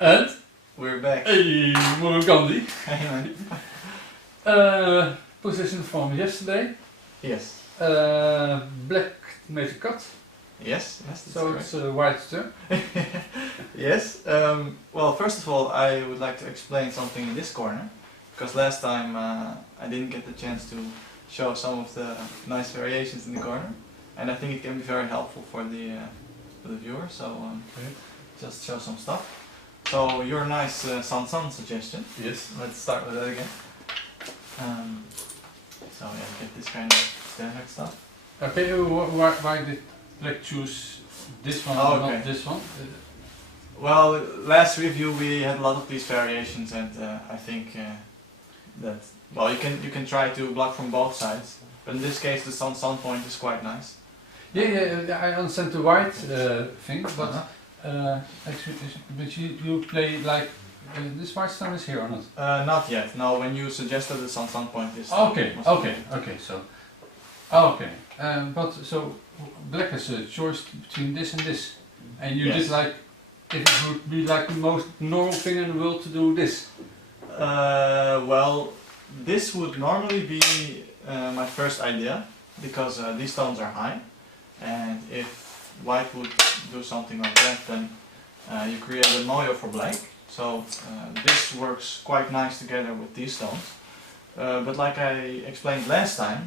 And we're back. hey, Murugandi. Hey man. Position from yesterday. Yes. Black made a cut. Yes, that's So correct. it's a white turn. Yes. Well, first of all, I would like to explain something in this corner, because last time I didn't get the chance to show some of the nice variations in the corner, and I think it can be very helpful for the viewer. So Okay. just show some stuff. So your nice Sansan suggestion. Yes. Let's start with that again. So yeah, get this kind of standard stuff. Okay, why did Black choose this one Oh, and okay. not this one? Well, last review we had a lot of these variations, and I think that well, you can try to block from both sides, but in this case the sun point is quite nice. Yeah, I understand the white thing, but Uh-huh. actually, but you play like this white stone is here or not? Not yet. No, when you suggested the sun point is Okay, so okay, but so Black has a choice between this and this, and you Yes. did like if it would be like the most normal thing in the world to do this. Well, this would normally be my first idea, because these stones are high, and if white would do something like that, then you create a moyo for black. So this works quite nice together with these stones. But like I explained last time,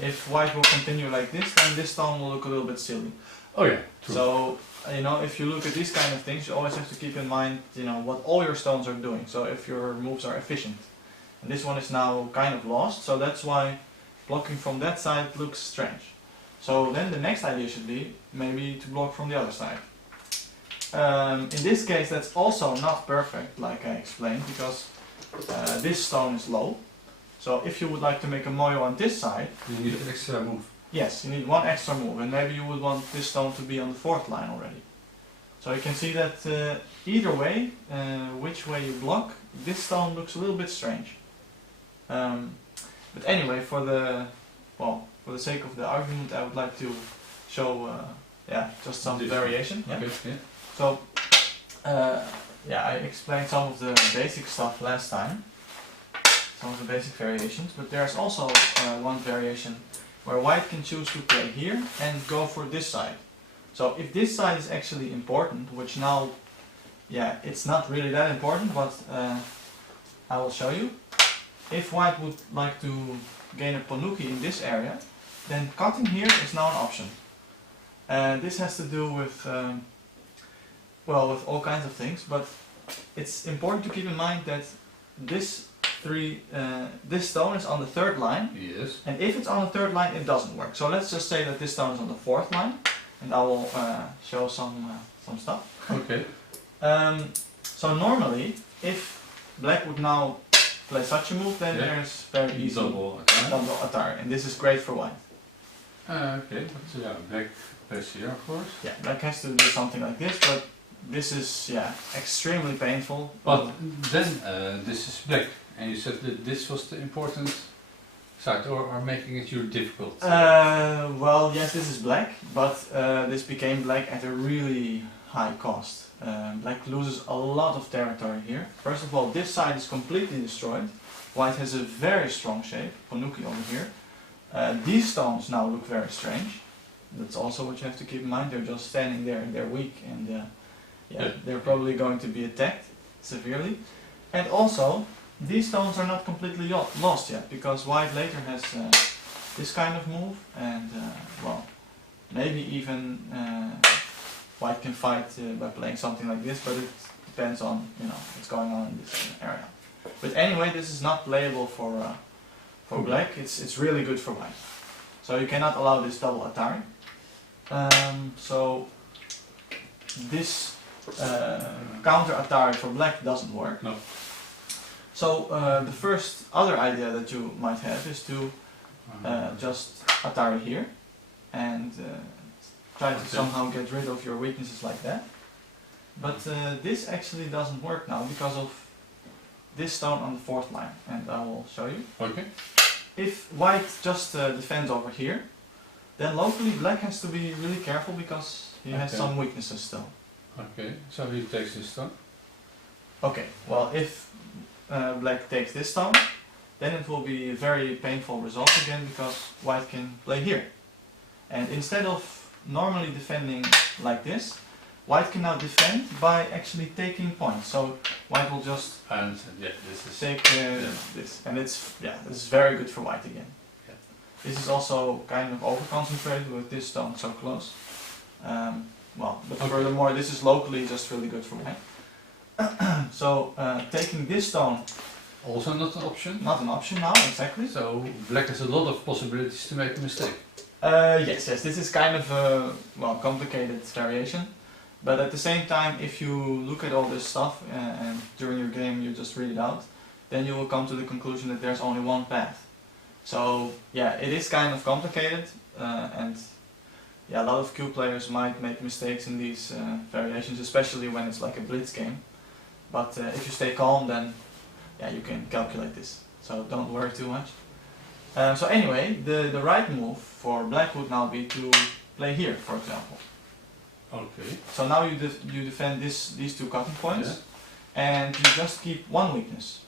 if white will continue like this, then this stone will look a little bit silly. Oh yeah, true. So you know, if you look at these kind of things, you always have to keep in mind, you know, what all your stones are doing. So if your moves are efficient, and this one is now kind of lost, so that's why blocking from that side looks strange. So then the next idea should be maybe to block from the other side. In this case, that's also not perfect, like I explained, because this stone is low. So if you would like to make a moyo on this side, You need an extra move. yes, you need one extra move, and maybe you would want this stone to be on the 4th line already. So you can see that either way, which way you block, this stone looks a little bit strange. But anyway, for the sake of the argument, I would like to show, just some This variation. one. Yeah. Okay, yeah. So, I explained some of the basic stuff last time, some of the basic variations, but there's also one variation where white can choose to play here and go for this side. So if this side is actually important, which now, it's not really that important, but I will show you. If white would like to gain a Ponuki in this area, then cutting here is now an option. This has to do with with all kinds of things, but it's important to keep in mind that this stone is on the 3rd line, Yes. and if it's on the 3rd line, it doesn't work. So let's just say that this stone is on the 4th line, and I will show some stuff. Okay. So normally, if black would now play such a move, then there's very easy Double attack. double Atari, and this is great for white. Okay, but Black plays here, of course. Yeah, black has to do something like this, but this is extremely painful. But then this is Black, and you said that this was the important side, or making it you difficult. Well, yes, this is black, but this became black at a really high cost. Black loses a lot of territory here. First of all, this side is completely destroyed. White has a very strong shape, Ponuki over here. These stones now look very strange. That's also what you have to keep in mind. They're just standing there and they're weak, and they're probably going to be attacked severely. And also, these stones are not completely lost yet, because white later has this kind of move, and maybe even white can fight by playing something like this, but it depends on what's going on in this area. But anyway, this is not playable for black. It's really good for white. So you cannot allow this double Atari. So this counter Atari for black doesn't work. No. So the first other idea that you might have is to just Atari here and try to somehow get rid of your weaknesses like that. But this actually doesn't work now because of this stone on the 4th line, and I will show you. Okay. If white just defends over here, then locally black has to be really careful because he has some weaknesses still. Okay, so he takes this stone. Okay, well if black takes this stone, then it will be a very painful result again because white can play here. And instead of normally defending like this, white can now defend by actually taking points. So white will just I understand. Yeah, this is take this, and this is very good for white again. Yeah. This is also kind of over-concentrated with this stone so close. But Okay. furthermore, this is locally just really good for white. So taking this stone, also not an option. not an option now, exactly. So black has a lot of possibilities to make a mistake. Yes, this is kind of a complicated variation. But at the same time, if you look at all this stuff and during your game you just read it out, then you will come to the conclusion that there's only one path. So yeah, it is kind of complicated, and yeah, a lot of Q players might make mistakes in these variations, especially when it's like a blitz game. But if you stay calm, then yeah, you can calculate this. So don't worry too much. So anyway, the right move for black would now be to play here, for example. Okay. So now you defend these two cutting points, and you just keep one weakness.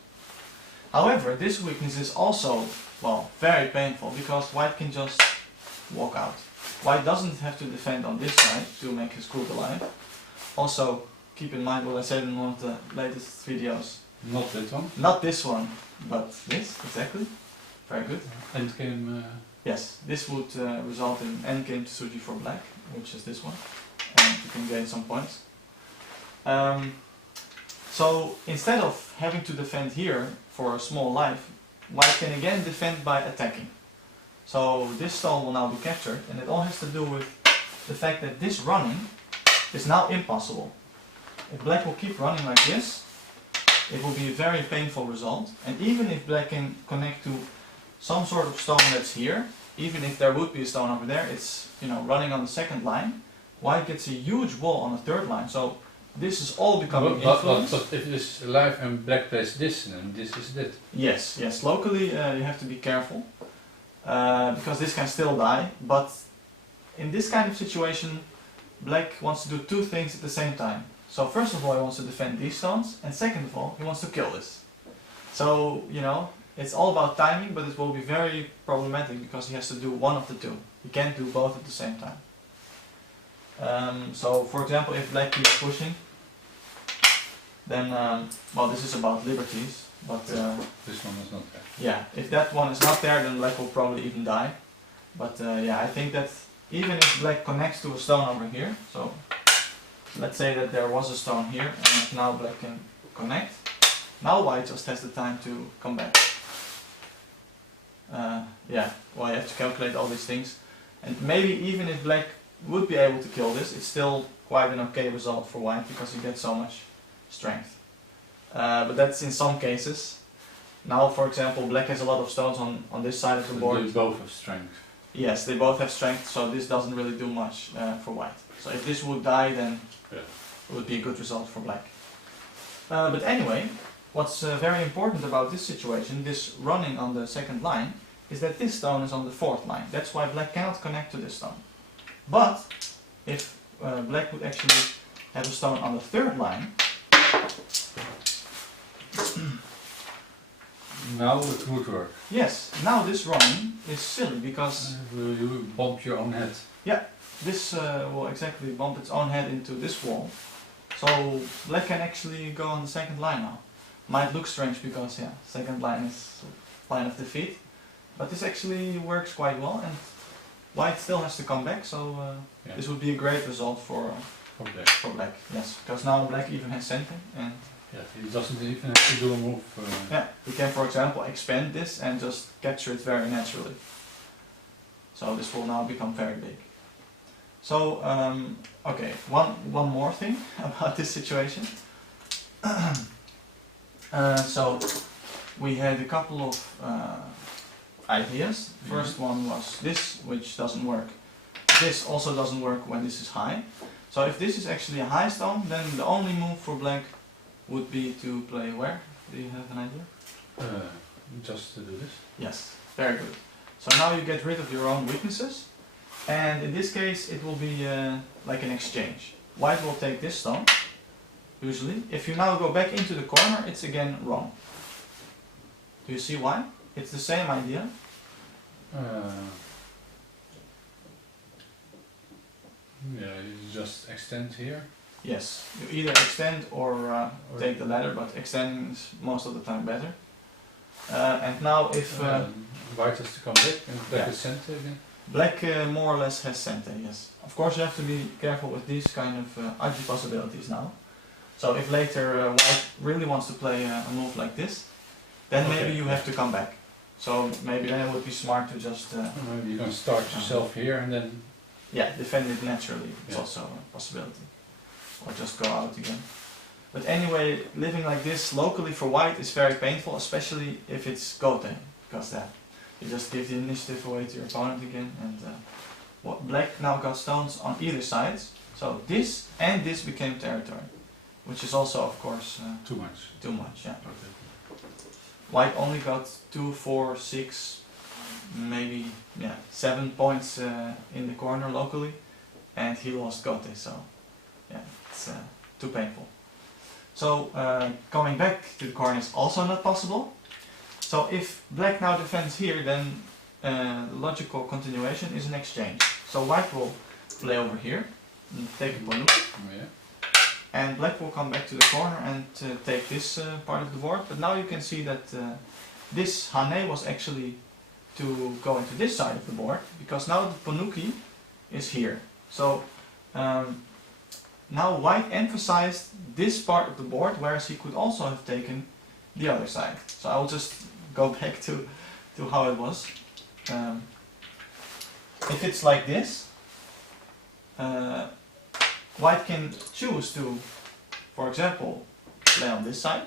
However, this weakness is also, very painful because white can just walk out. White doesn't have to defend on this side to make his group alive. Also, keep in mind what I said in one of the latest videos. Not that one. Not this one, but this, exactly. Very good. Endgame. Yes, this would result in endgame Tsuji for black, which is this one. And you can gain some points. So instead of having to defend here for a small life, white can again defend by attacking. So this stone will now be captured, and it all has to do with the fact that this running is now impossible. If black will keep running like this, it will be a very painful result. And even if black can connect to some sort of stone that's here, even if there would be a stone over there, it's running on the second line. White gets a huge wall on the third line, so this is all becoming influenced. But if this is alive and black plays this, then this is it. Yes, locally you have to be careful, because this can still die, but in this kind of situation, black wants to do two things at the same time. So first of all, he wants to defend these stones, and second of all, he wants to kill this. So, it's all about timing, but it will be very problematic because he has to do one of the two. He can't do both at the same time. So for example, if black keeps pushing, then, this is about liberties, but this one is not there. yeah, if that one is not there, then black will probably even die. But I think that even if black connects to a stone over here, so let's say that there was a stone here, and now black can connect, now white just has the time to come back. You have to calculate all these things, and maybe even if black would be able to kill this, it's still quite an okay result for white because he gets so much strength. But that's in some cases. Now, for example, black has a lot of stones on this side of the board. They both have strength. Yes, they both have strength, so this doesn't really do much for white. So if this would die, then it would be a good result for black. But anyway, what's very important about this situation, this running on the second line, is that this stone is on the fourth line. That's why black cannot connect to this stone. But if black would actually have a stone on the third line, now it would work. yes, now this running is silly because You bump your own head. this will exactly bump its own head into this wall. So black can actually go on the second line now. Might look strange because second line is line of defeat, but this actually works quite well, and white still has to come back, so this would be a great result for black. Yes, because now black even has something, and he doesn't even have to do a move. he can, for example, expand this and just capture it very naturally. So this will now become very big. So okay, one more thing about this situation. So we had a couple of ideas. First one was this, which doesn't work. This also doesn't work when this is high. So if this is actually a high stone, then the only move for black would be to play where? Do you have an idea? Just to do this. Yes, very good. So now you get rid of your own weaknesses, and in this case it will be like an exchange. White will take this stone, usually. If you now go back into the corner, it's again wrong. Do you see why? It's the same idea. Yeah, you just extend here. Yes, you either extend or take the ladder, but extending is most of the time better. And now if... white has to come back and black yeah. is center again. Black more or less has center, yes. Of course you have to be careful with these kind of ugly possibilities now. So if later white really wants to play a move like this, then maybe you have to come back. So maybe then it would be smart to just... maybe you can start yourself here and then... Yeah, defend it naturally. It's Yeah. also a possibility. Or just go out again. But anyway, living like this locally for white is very painful, especially if it's Goten, because that you just give the initiative away to your opponent again. And what black now got stones on either side, so this and this became territory, which is also, of course, too much. Too much, yeah. Okay. White only got 2, 4, 6, maybe 7 points in the corner locally, and he lost Gote, so yeah, it's too painful. So coming back to the corner is also not possible. So if black now defends here, then the logical continuation is an exchange. So white will play over here and take a Ponu, Yeah. and black will come back to the corner and take this part of the board. But now you can see that this Hane was actually to go into this side of the board, because now the Ponuki is here. So now white emphasized this part of the board, whereas he could also have taken the other side. So I will just go back to how it was. If it's like this, white can choose to, for example, play on this side,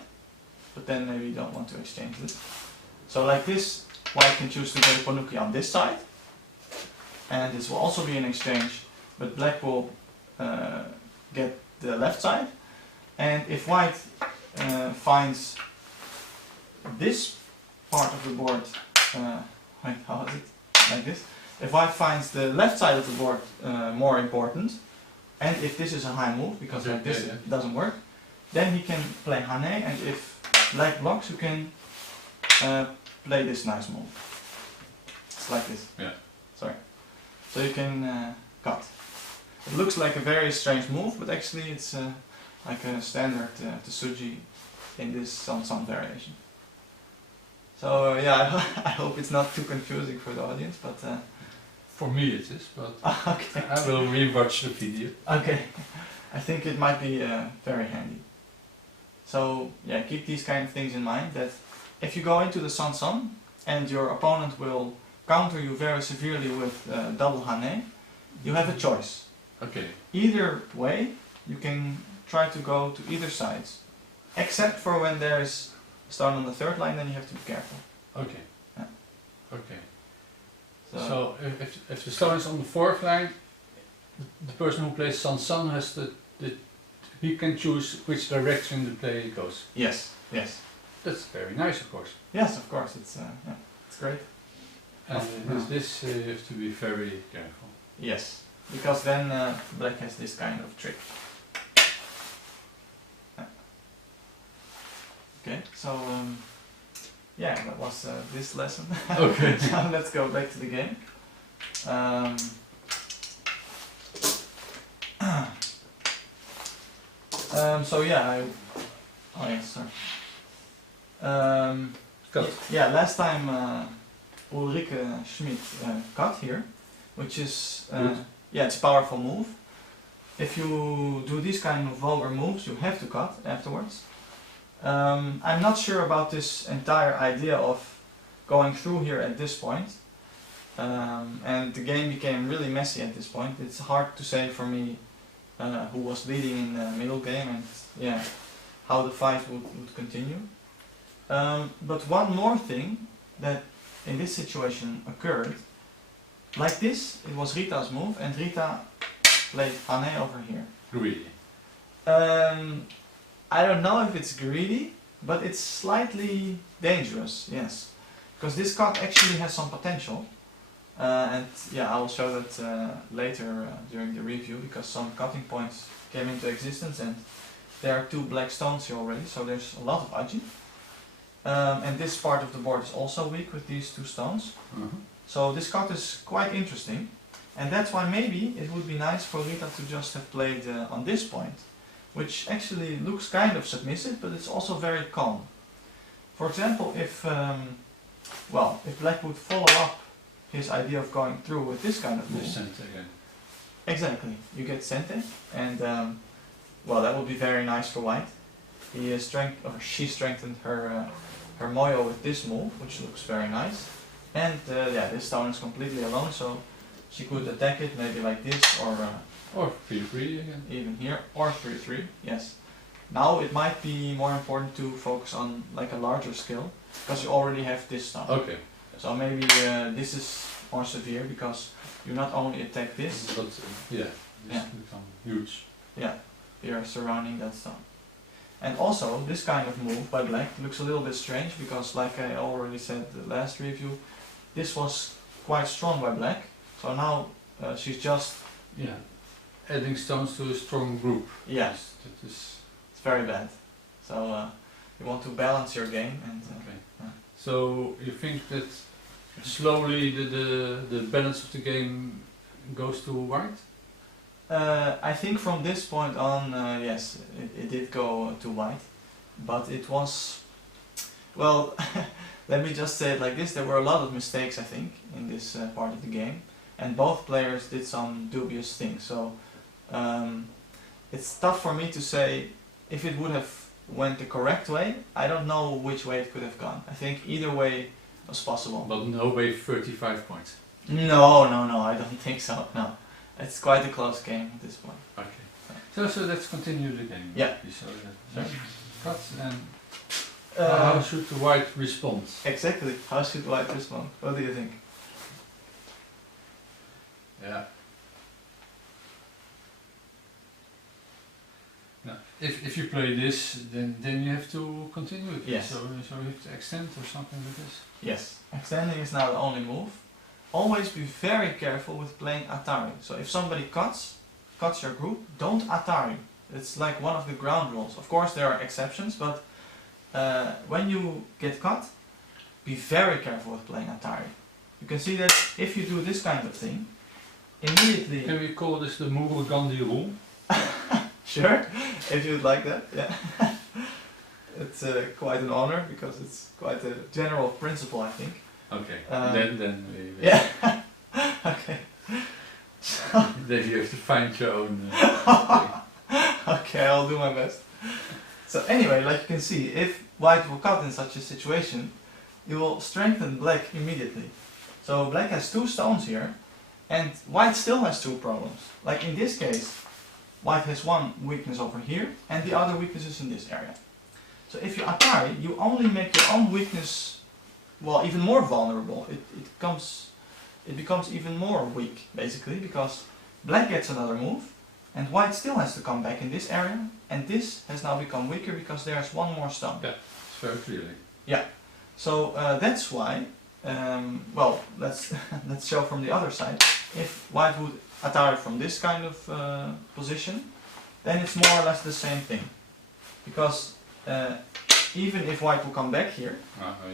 but then maybe you don't want to exchange this. So like this, white can choose to get a Ponuki on this side, and this will also be an exchange, but black will get the left side. And if white finds this part of the board, wait, how is it? Like this. If white finds the left side of the board more important, and if this is a high move, because like this it doesn't work, then he can play Hane, and if black blocks, you can play this nice move. It's like this. Yeah. Sorry. So you can cut. It looks like a very strange move, but actually it's like a standard Tsuji in this some variation. So yeah, I hope it's not too confusing for the audience, but... For me it is, but okay. I will re-watch the video. Okay, I think it might be very handy. So yeah, keep these kind of things in mind, that if you go into the San and your opponent will counter you very severely with double Hane, you have a choice. Okay. Either way, you can try to go to either sides, except for when there is start on the third line, then you have to be careful. Okay. Yeah. Okay. So if the stone is on the fourth line, the person who plays San has he can choose which direction the play goes. yes, yes, That's very nice, of course. yes, of course, it's yeah, it's great. And with this you have to be very careful. Yes, because then black has this kind of trick. Yeah. Okay, so yeah, that was this lesson. Okay. Now let's go back to the game. So yeah, oh yeah, sorry. Cut. Yeah, last time Ulrike Schmidt cut here, which is yeah, it's a powerful move. If you do these kind of vulgar moves, you have to cut afterwards. I'm not sure about this entire idea of going through here at this point, and the game became really messy at this point. It's hard to say for me who was leading in the middle game and yeah, how the fight would continue. But one more thing that in this situation occurred, like this, it was Rita's move, and Rita played Hane over here. Really? I don't know if it's greedy, but it's slightly dangerous, yes. Because this cut actually has some potential. And yeah, I will show that later during the review, because some cutting points came into existence, and there are 2 black stones here already, so there's a lot of aji. And this part of the board is also weak with these 2 stones. So this cut is quite interesting. And that's why maybe it would be nice for Rita to just have played on this point, which actually looks kind of submissive, but it's also very calm. For example, if Black would follow up his idea of going through with this kind of move. Sente again. Exactly, you get Sente, and that would be very nice for White. She strengthened her Moyo with this move, which looks very nice. And this stone is completely alone, so she could attack it maybe like this, or 3-3 again. Even here, or 3-3. Yes. Now it might be more important to focus on like a larger skill, because you already have this stone. Okay. So maybe this is more severe, because you not only attack this, but this become huge. Yeah, you're surrounding that stone. And also, this kind of move by Black looks a little bit strange, because like I already said the last review, this was quite strong by Black. So now she's just adding stones to a strong group. Yeah, it's very bad. So you want to balance your game, and so you think that slowly the balance of the game goes to White? I think from this point on, yes, it did go to White, but it was, well, let me just say it like this, there were a lot of mistakes, I think, in this part of the game, and both players did some dubious things, so it's tough for me to say if it would have went the correct way. I don't know which way it could have gone. I think either way was possible. But no way 35 points? No, I don't think so, no. It's quite a close game at this point. Okay. So let's continue the game. Yeah. So cut, and how should the White respond? Exactly. How should White respond? What do you think? Yeah. Now, if you play this, then you have to continue it. Yes. So you have to extend or something like this. Yes. Extending is now the only move. Always be very careful with playing Atari. So if somebody cuts your group, don't Atari. It's like one of the ground rules. Of course there are exceptions, but when you get cut, be very careful with playing Atari. You can see that if you do this kind of thing, immediately... Can we call this the Murugandi rule? Sure, if you'd like that, yeah. It's quite an honor, because it's quite a general principle, I think. Okay, then we... Yeah, okay. Then you have to find your own... Okay, I'll do my best. So anyway, like you can see, if White will cut in such a situation, you will strengthen Black immediately. So Black has 2 stones here, and White still has 2 problems. Like in this case, White has one weakness over here, and the other weakness is in this area. So if you Atari, you only make your own weakness, well, even more vulnerable. It becomes even more weak, basically, because Black gets another move, and White still has to come back in this area, and this has now become weaker because there's one more stone. Yeah, it's very clearly. Yeah, so that's why, let's show from the other side. If White would Atari from this kind of position, then it's more or less the same thing. Because even if White will come back here,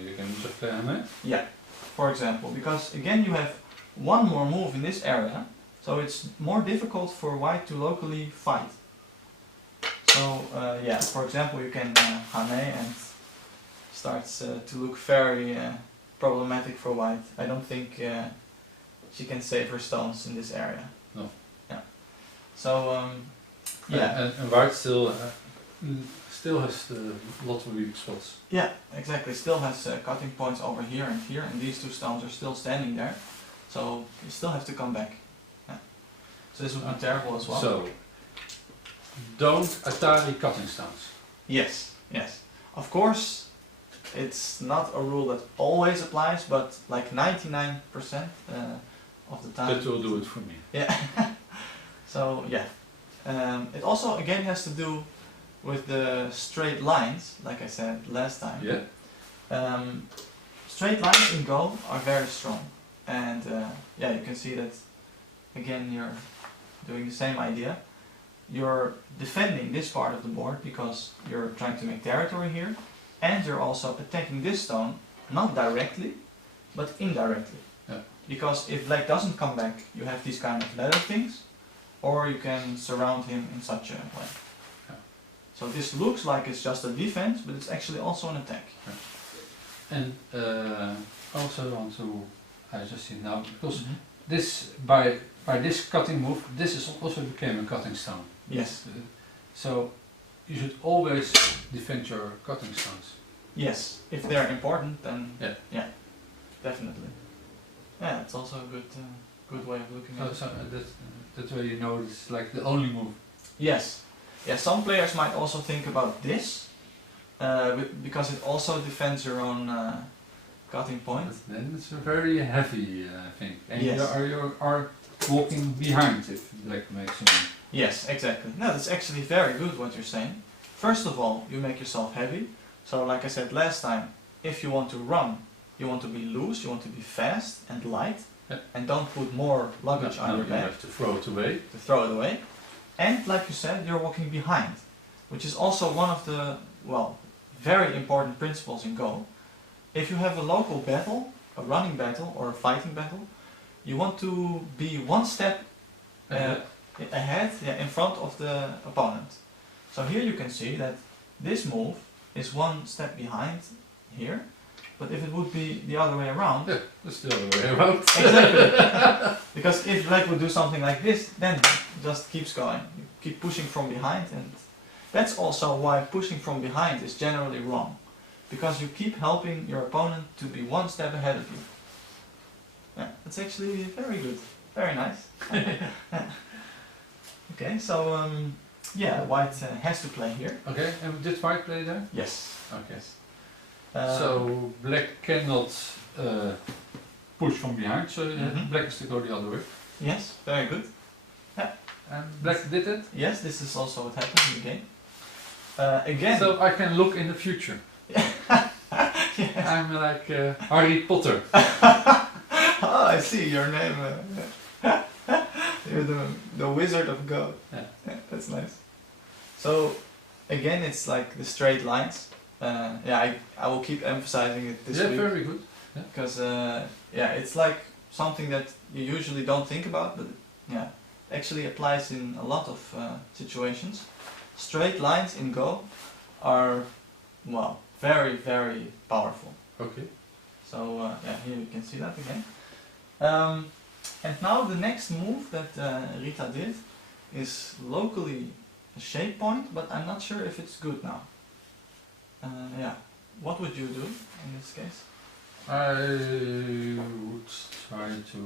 you can just play on it? Yeah, for example, because again you have one more move in this area, so it's more difficult for White to locally fight. So for example, you can Hane, and starts to look very problematic for White. I don't think she can save her stones in this area. No. Yeah. So and White still has a lot of weak spots. Yeah, exactly. Still has cutting points over here, and these 2 stones are still standing there. So you still have to come back. Yeah. So this would be terrible as well. So don't Atari cutting stones. Yes, yes. Of course, it's not a rule that always applies, but like 99% of the time. That will do it for me. Yeah. So yeah. It also again has to do with the straight lines, like I said last time. Yeah. Straight lines in Go are very strong, and you can see that again. You're doing the same idea. you're defending this part of the board because you're trying to make territory here, and you're also attacking this stone, not directly, but indirectly. Yeah. Because if black doesn't come back, you have these kind of ladder things, or you can surround him in such a way. Yeah. So this looks like it's just a defense, but it's actually also an attack. Yeah. And also want to, I just see now, because this, by this cutting move, this is also became a cutting stone. Yes. So you should always defend your cutting stones. Yes, if they're important, then yeah, definitely. Yeah, it's also a good way of looking at it. So that's where you know it's like the only move. Yes. Yeah, some players might also think about this, because it also defends your own cutting point. But then it's a very heavy thing. And Yes. you are walking behind if black makes a move. Yes, exactly. No, that's actually very good what you're saying. First of all, you make yourself heavy. So like I said last time, if you want to run, you want to be loose, you want to be fast and light, and don't put more luggage on your You back have to throw it away. to throw it away. And like you said, you're walking behind, which is also one of the, well, very important principles in Go. If you have a local battle, a running battle or a fighting battle, you want to be one step ahead, in front of the opponent. So here you can see that this move is one step behind here, but if it would be the other way around, Yeah, that's the other way around. exactly. Because if black would do something like this, then it just keeps going. You keep pushing from behind, and that's also why pushing from behind is generally wrong. Because you keep helping your opponent to be one step ahead of you. Yeah, that's actually very good. Very nice. Okay, so yeah, white has to play here. Okay, and did white play there? Yes. Okay. Yes. So black cannot push from behind, so black has to go the other way. Yes, very good. And black did it. Yes, this is also what happened in the game. Again. So I can look in the future. Yes. I'm like Harry Potter. Oh, I see your name. You're the Wizard of Go. Yeah. That's nice. So again, it's like the straight lines. Yeah, I will keep emphasizing it this week. Very good. Because yeah, it's like something that you usually don't think about, but yeah, actually applies in a lot of situations. Straight lines in Go are, well, very, very powerful. Okay. So yeah, here you can see that again. And now the next move that Rita did is locally a shape point, but I'm not sure if it's good now. Yeah, what would you do in this case? I would try to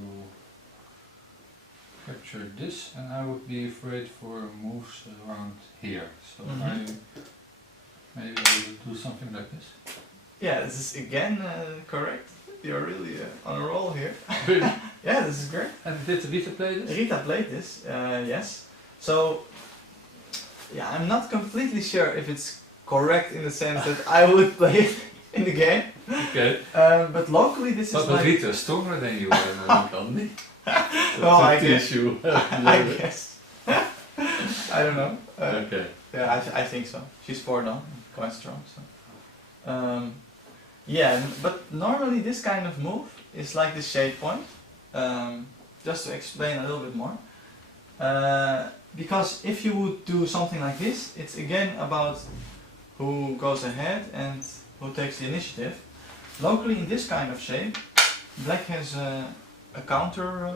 capture this, and I would be afraid for moves around here. So maybe I would do something like this. Yeah, this is again correct. You're really on a roll here. Really? Yeah, this is great. And did Rita play this? Rita played this, yes. So, yeah, I'm not completely sure if it's correct in the sense that I would play it in the game. Okay. But locally this is But like... Rita is stronger than you, Murugandi. Well, I That's guess. issue. I guess. I don't know. Okay. Yeah, I think so. She's 4 down, quite strong. So. Yeah, but normally this kind of move is like the shape point. Just to explain a little bit more. Because if you would do something like this, it's again about who goes ahead and who takes the initiative. Locally in this kind of shape, black has a counter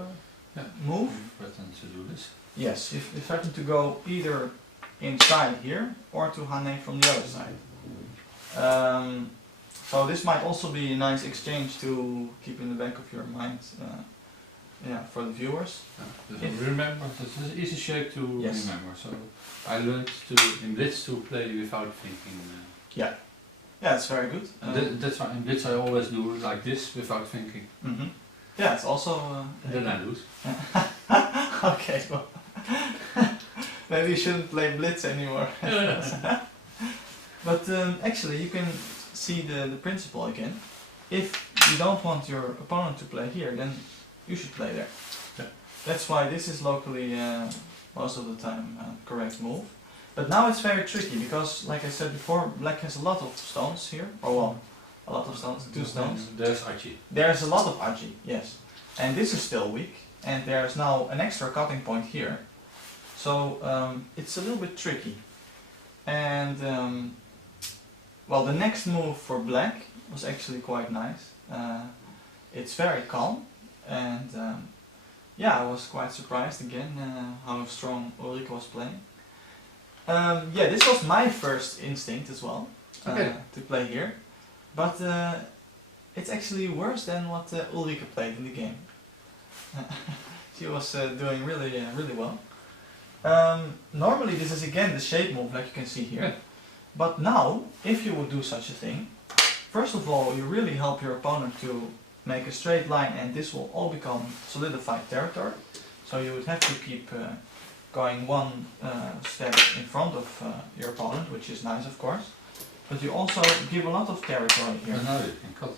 move. Threaten to do this. Yes, you threaten to go either inside here or to Hane from the other side. So this might also be a nice exchange to keep in the back of your mind, yeah, for the viewers. Remember, this is an easy shape to remember. So I learned in Blitz to play without thinking. Yeah, it's very good. And that's why in Blitz I always do like this without thinking. Yeah, it's also. And then I lose. Okay, well, maybe you shouldn't play Blitz anymore. But actually, you can see the principle again. If you don't want your opponent to play here, then you should play there. Yeah. That's why this is locally most of the time correct move. But now it's very tricky because, like I said before, black has a lot of stones here, or well, a lot of stones, 2 stones. There's Aji. There's a lot of Aji, yes. And this is still weak, and there's now an extra cutting point here. So it's a little bit tricky. And well, the next move for black was actually quite nice. It's very calm, and yeah, I was quite surprised again how strong Ulrike was playing. Yeah, this was my first instinct as well, to play here, but it's actually worse than what Ulrike played in the game. She was doing really well. Normally this is again the shape move, like you can see here, but now if you would do such a thing, first of all you really help your opponent to make a straight line, and this will all become solidified territory. So you would have to keep going 1 step in front of your opponent, which is nice of course, but you also give a lot of territory here. And now you can cut.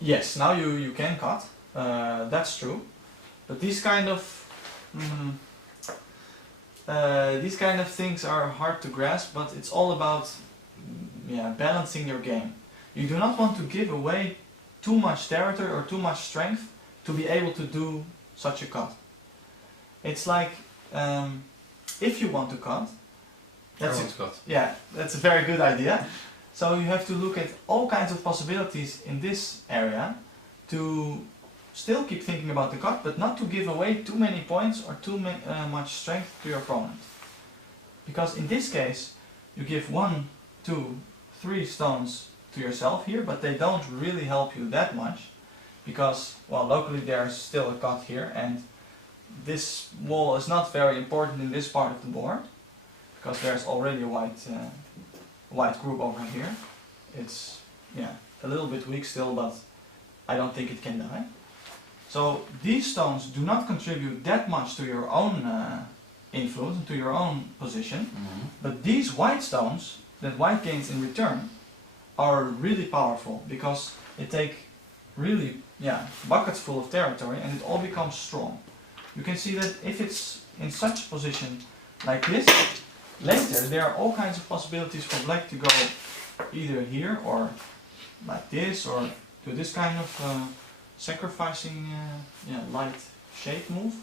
Yes, now you can cut, that's true, but these kind of things are hard to grasp, but it's all about balancing your game. You do not want to give away too much territory or too much strength to be able to do such a cut. It's like if you want to cut, that's a very good idea. So you have to look at all kinds of possibilities in this area to still keep thinking about the cut, but not to give away too many points or too much strength to your opponent. Because in this case, you give 1, 2, 3 stones to yourself here, but they don't really help you that much, because, well, locally there's still a cut here, and this wall is not very important in this part of the board, because there's already a white group over here. It's, a little bit weak still, but I don't think it can die. So these stones do not contribute that much to your own influence and to your own position, but these white stones that white gains in return are really powerful, because they take really buckets full of territory, and it all becomes strong. You can see that if it's in such a position like this, later there are all kinds of possibilities for black to go either here or like this, or do this kind of sacrificing light shape move.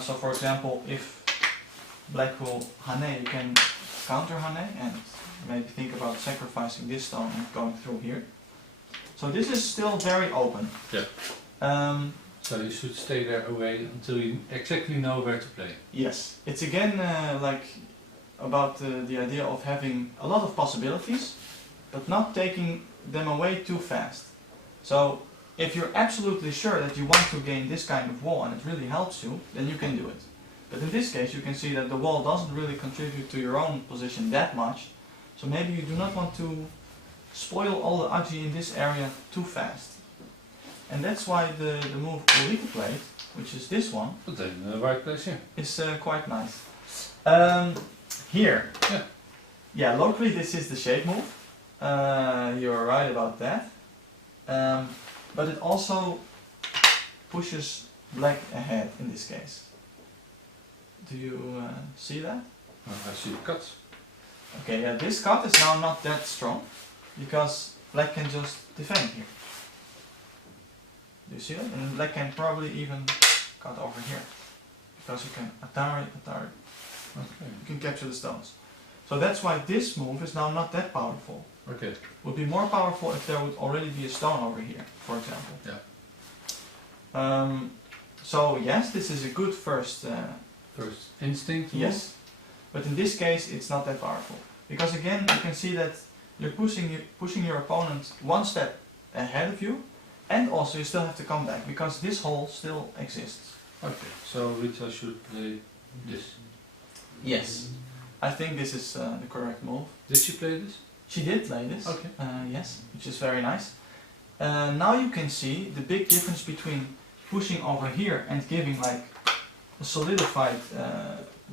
So for example, if black will Hane, you can counter Hane and maybe think about sacrificing this stone and going through here. So this is still very open. So you should stay there away until you exactly know where to play. Yes, it's again like about the idea of having a lot of possibilities, but not taking them away too fast. So if you're absolutely sure that you want to gain this kind of wall and it really helps you, then you can do it. But in this case you can see that the wall doesn't really contribute to your own position that much, so maybe you do not want to spoil all the Aji in this area too fast. And that's why the move Ulrike played, which is this one, But then in the right place here. is quite nice. Here, locally this is the shape move. You're right about that. But it also pushes black ahead in this case. Do you see that? I see the cuts. Okay, this cut is now not that strong, because black can just defend here. Do you see that? And black can probably even cut over here, because you can Atari. Okay. You can capture the stones. So that's why this move is now not that powerful. Okay. Would be more powerful if there would already be a stone over here, for example. So yes, this is a good first instinct. yes, but in this case it's not that powerful, because again you can see that you're pushing your opponent 1 step ahead of you, and also you still have to come back because this hole still exists. Okay, so Rita should play this. Yes, I think this is the correct move. Did she play this? She did play this. Okay. Yes, which is very nice. Now you can see the big difference between pushing over here and giving like a solidified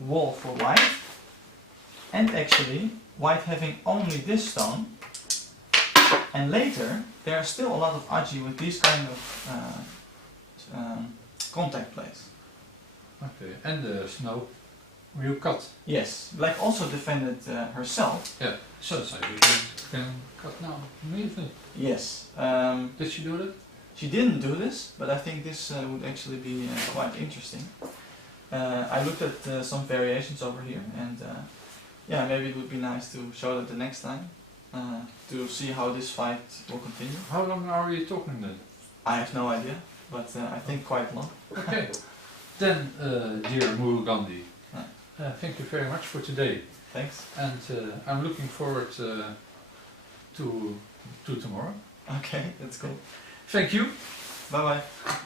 wall for white, and actually white having only this stone, and later there are still a lot of Aji with these kind of contact plays. Okay. Okay, and the snow you cut. Yes, Black also defended herself. Yeah, so you can cut now immediately. Yes. Did she do that? She didn't do this, but I think this would actually be quite interesting. I looked at some variations over here, and yeah, maybe it would be nice to show that the next time, to see how this fight will continue. How long are we talking then? I have no idea, but I think quite long. Okay, then dear Murugandi, thank you very much for today. Thanks. And I'm looking forward to tomorrow. Okay, that's cool. Thank you. Bye bye.